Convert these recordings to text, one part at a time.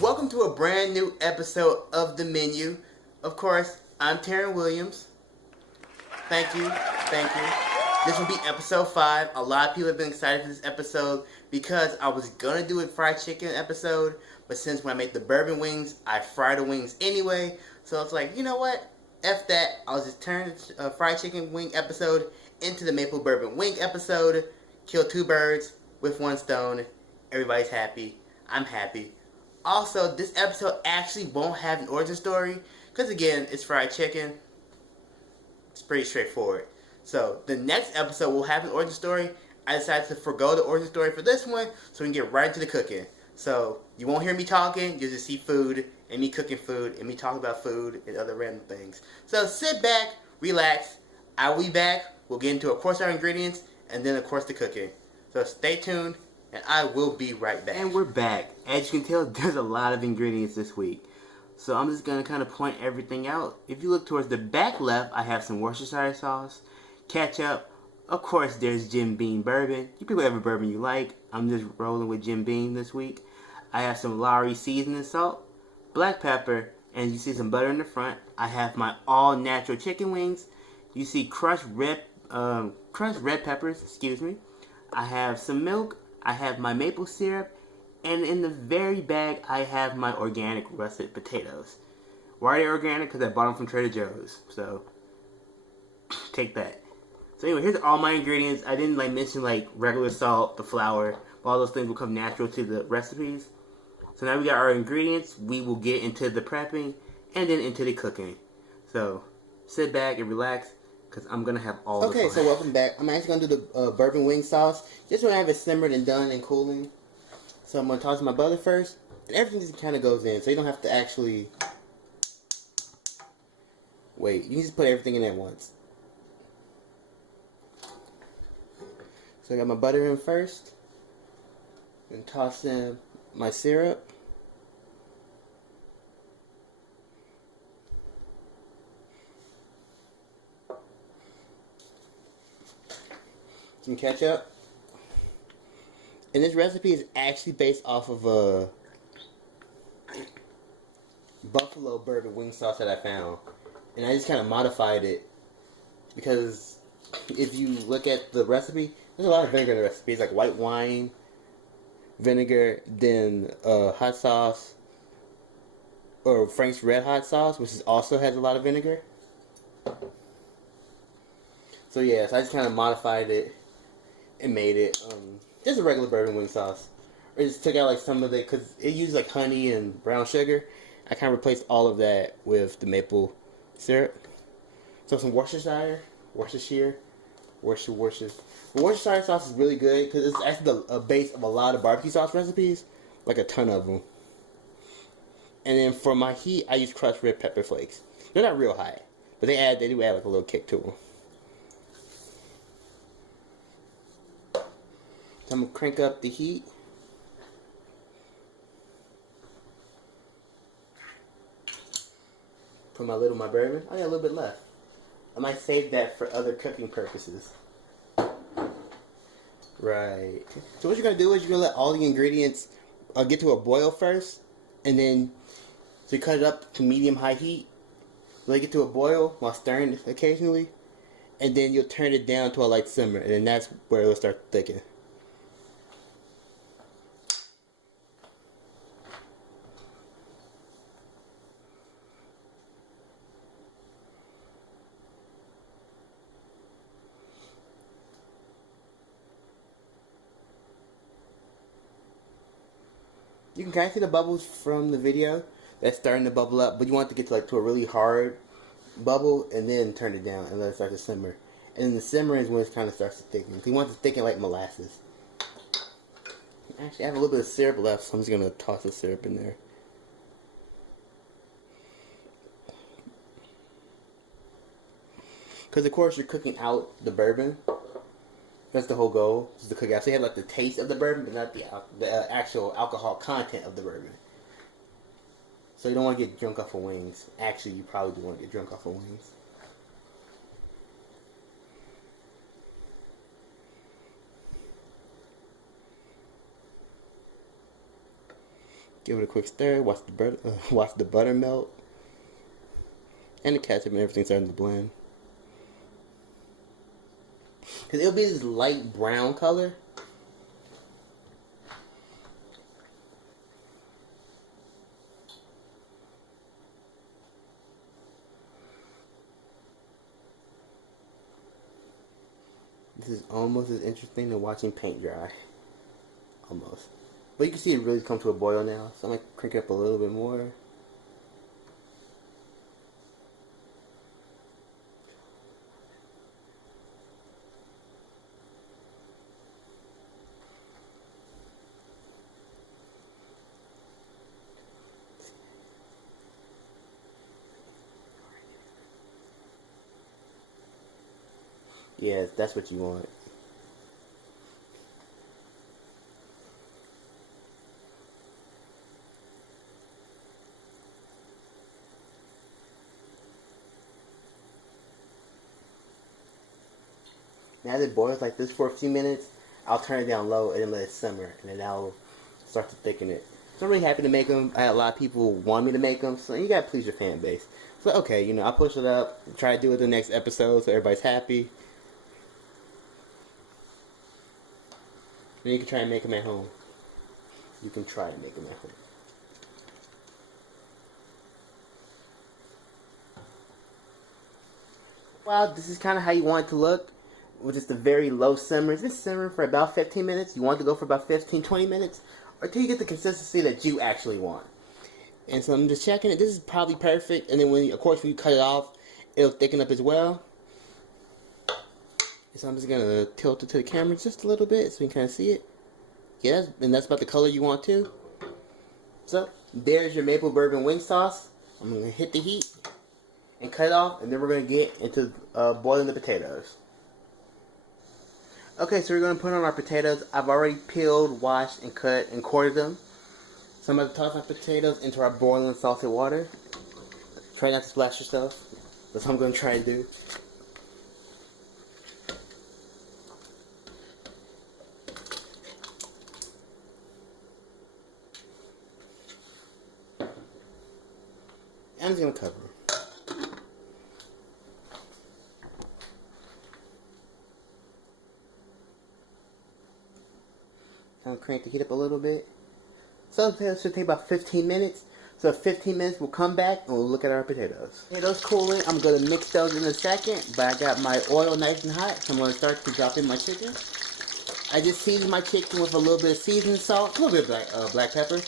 Welcome to a brand new episode of The Menu. Of course, I'm Taryn Williams. Thank you. This will be episode 5. A lot of people have been excited for this episode because I was gonna do a fried chicken episode, but since when I made the bourbon wings, I fry the wings anyway. So it's like, you know what? F that. I'll just turn the fried chicken wing episode into the maple bourbon wing episode. Kill 2 birds with 1 stone. Everybody's happy. I'm happy. Also, this episode actually won't have an origin story because, again, it's fried chicken. It's pretty straightforward. So, the next episode will have an origin story. I decided to forego the origin story for this one so we can get right into the cooking. So, you won't hear me talking. You'll just see food and me cooking food and me talking about food and other random things. So, sit back, relax. I will be back. We'll get into, of course, our ingredients and then, of course, the cooking. So, stay tuned. And I will be right back. And we're back. As you can tell, there's a lot of ingredients this week. So I'm just going to kind of point everything out. If you look towards the back left, I have some Worcestershire sauce, ketchup. Of course, there's Jim Beam bourbon. You pick whatever bourbon you like. I'm just rolling with Jim Beam this week. I have some Lowry seasoning salt, black pepper, and you see some butter in the front. I have my all-natural chicken wings. You see crushed red peppers, excuse me. I have some milk. I have my maple syrup, and in the very bag, I have my organic russet potatoes. Why are they organic? Because I bought them from Trader Joe's. So, take that. So anyway, here's all my ingredients. I didn't mention regular salt, the flour, all those things will come natural to the recipes. So now we got our ingredients. We will get into the prepping and then into the cooking. So, sit back and relax. Because I'm going to have all the fun. Okay, so welcome back. I'm actually going to do the bourbon wing sauce. Just when I have it simmered and done and cooling. So I'm going to toss my butter first. And everything just kind of goes in. So you don't have to actually wait. You can just put everything in at once. So I got my butter in first. And toss in my syrup. Some ketchup. And this recipe is actually based off of a buffalo bourbon wing sauce that I found. And I just kind of modified it because if you look at the recipe, there's a lot of vinegar in the recipe. It's like white wine, vinegar, then hot sauce, or Frank's Red Hot sauce, which also has a lot of vinegar. So yeah, so I just kind of modified it and made it just a regular bourbon wing sauce. Or just took out some of the, because it used honey and brown sugar. I kind of replaced all of that with the maple syrup. So some Worcestershire sauce is really good because it's actually the base of a lot of barbecue sauce recipes, like a ton of them. And then for my heat, I use crushed red pepper flakes. They're not real high, but they do add a little kick to them. So I'm going to crank up the heat. Put my bourbon. I got a little bit left. I might save that for other cooking purposes. Right. So what you're going to do is you're going to let all the ingredients get to a boil first. And then, so you cut it up to medium-high heat. Let it get to a boil while stirring occasionally. And then you'll turn it down to a light simmer. And then that's where it'll start thickening. You can kind of see the bubbles from the video. That's starting to bubble up, but you want it to get to a really hard bubble and then turn it down and let it start to simmer. And then the simmer is when it kind of starts to thicken. So you want it to thicken like molasses. Actually, I have a little bit of syrup left, so I'm just going to toss the syrup in there. Because of course you're cooking out the bourbon. That's the whole goal, is to cook out. So you have the taste of the bourbon, but not the actual alcohol content of the bourbon. So you don't want to get drunk off of wings. Actually, you probably do want to get drunk off of wings. Give it a quick stir. Watch the butter melt, and the ketchup and everything starting to blend. Cause it'll be this light brown color. This is almost as interesting as watching paint dry. Almost. But you can see it really come to a boil now. So I'm going to crank it up a little bit more. Yeah, that's what you want. Now that it boils like this for a few minutes, I'll turn it down low and then let it simmer, and then I'll start to thicken it. So I'm really happy to make them. I had a lot of people want me to make them, so you gotta please your fan base. So okay, you know, I'll push it up, try to do it the next episode so everybody's happy. And you can try and make them at home. You can try and make them at home. Well, this is kind of how you want it to look. With just a very low simmer. Just simmer for about 15 minutes. You want it to go for about 15-20 minutes. Or until you get the consistency that you actually want. And so I'm just checking it. This is probably perfect. And then when you cut it off, it'll thicken up as well. So I'm just going to tilt it to the camera just a little bit so you can kind of see it. Yeah, and that's about the color you want too. So, there's your maple bourbon wing sauce. I'm going to hit the heat and cut it off, and then we're going to get into boiling the potatoes. Okay, so we're going to put on our potatoes. I've already peeled, washed, and cut and quartered them. So I'm going to toss my potatoes into our boiling salted water. Try not to splash yourself. That's what I'm going to try to do. I'm just going to cover them. I'm going to crank the heat up a little bit. So the potatoes should take about 15 minutes. So 15 minutes, we'll come back and we'll look at our potatoes. Potatoes cooling. I'm going to mix those in a second. But I got my oil nice and hot. So I'm going to start to drop in my chicken. I just seasoned my chicken with a little bit of seasoning salt. A little bit of black pepper.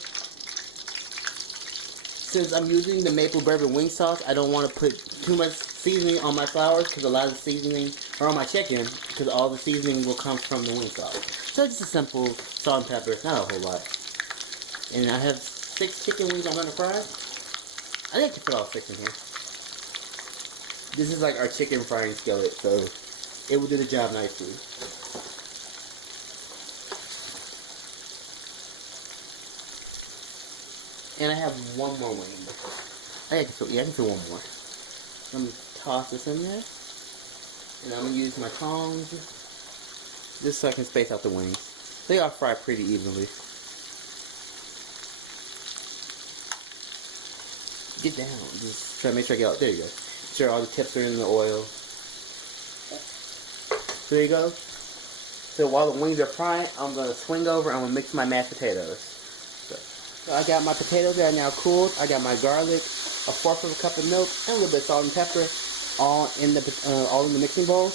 Since I'm using the maple bourbon wing sauce, I don't want to put too much seasoning on my flowers because a lot of the seasoning, or on my chicken, because all the seasoning will come from the wing sauce. So just a simple salt and pepper, not a whole lot. And I have 6 chicken wings I'm going to fry. I think I can put all 6 in here. This is like our chicken frying skillet, so it will do the job nicely. And I have one more wing. I can fill one more. Let me toss this in there. And I'm going to use my tongs just so I can space out the wings. They all fry pretty evenly. Get down. Just try to make sure I get out. There you go. Make sure all the tips are in the oil. So there you go. So while the wings are frying, I'm going to swing over and I'm going to mix my mashed potatoes. So I got my potatoes that are now cooled. I got my garlic, a 1/4 of a cup of milk, and a little bit of salt and pepper, all in the mixing bowl.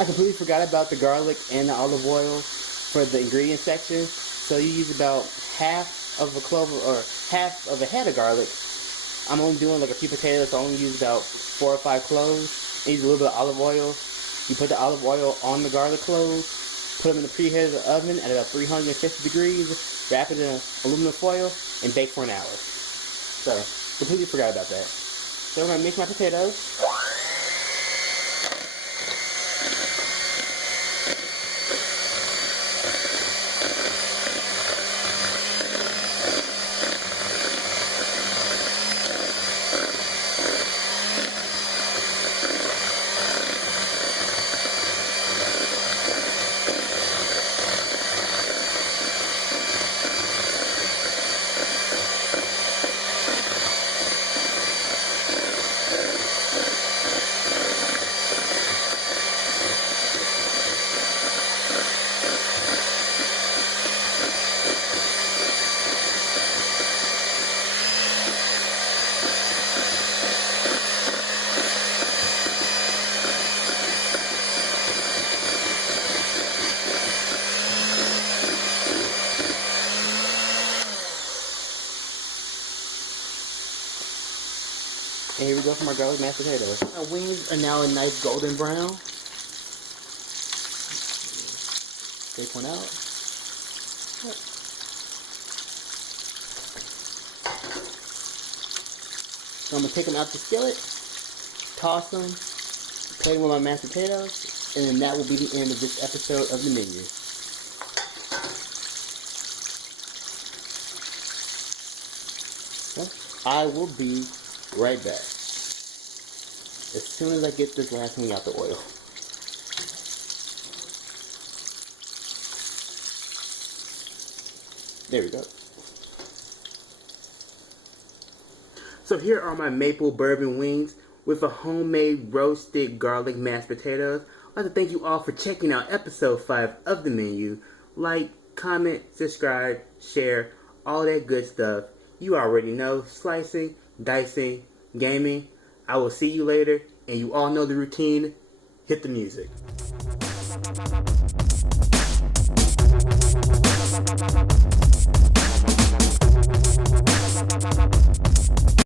I completely forgot about the garlic and the olive oil for the ingredient section. So you use about half of a clove or half of a head of garlic. I'm only doing like a few potatoes, so I only use about 4 or 5 cloves. And use a little bit of olive oil. You put the olive oil on the garlic cloves. Put them in the preheated oven at about 350 degrees. Wrap it in aluminum foil and bake for an hour. So, completely forgot about that. So I'm going to mix my potatoes. we go for my garlic mashed potatoes. Our wings are now a nice golden brown. Take one out. So I'm going to take them out the skillet, toss them, plate them with my mashed potatoes, and then that will be the end of this episode of the menu. So, I will be right back as soon as I get this last wing out the oil. There we go. So here are my maple bourbon wings with a homemade roasted garlic mashed potatoes. I'd like to thank you all for checking out episode 5 of the menu. Like, comment, subscribe, share, all that good stuff. You already know, slicing, dicing, gaming. I will see you later, and you all know the routine. Hit the music.